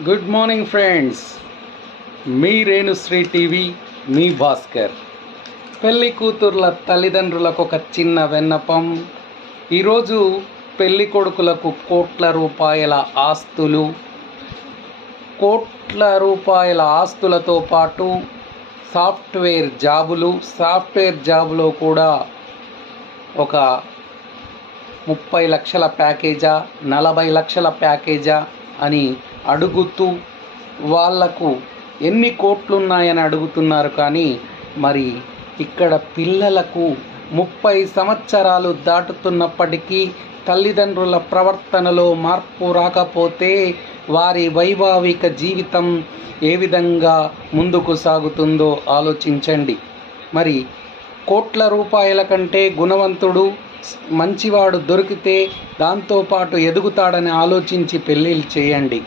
Good morning friends, మీ Renusri TV, మీ భాస్కర్. పెళ్లి కూతుర్ల తల్లిదండ్రులకు ఒక చిన్న విన్నపం. ఈరోజు పెళ్లి కొడుకులకు కోట్ల రూపాయల ఆస్తులతో పాటు సాఫ్ట్వేర్ జాబులో కూడా ఒక 30 లక్షల ప్యాకేజా, 40 లక్షల ప్యాకేజా అని అడుగుతూ వాళ్లకు ఎన్ని కోట్లున్నాయని అడుగుతున్నారు. కానీ మరి ఇక్కడ పిల్లలకు 30 సంవత్సరాలు దాటుతున్నప్పటికీ తల్లిదండ్రుల ప్రవర్తనలో మార్పు రాకపోతే వారి వైవాహిక జీవితం ఏ విధంగా ముందుకు సాగుతుందో ఆలోచించండి. మరి కోట్ల రూపాయల కంటే గుణవంతుడు, మంచివాడు దొరికితే దాంతోపాటు ఎదుగుతాడని ఆలోచించి పెళ్ళిళ్ళు చేయండి.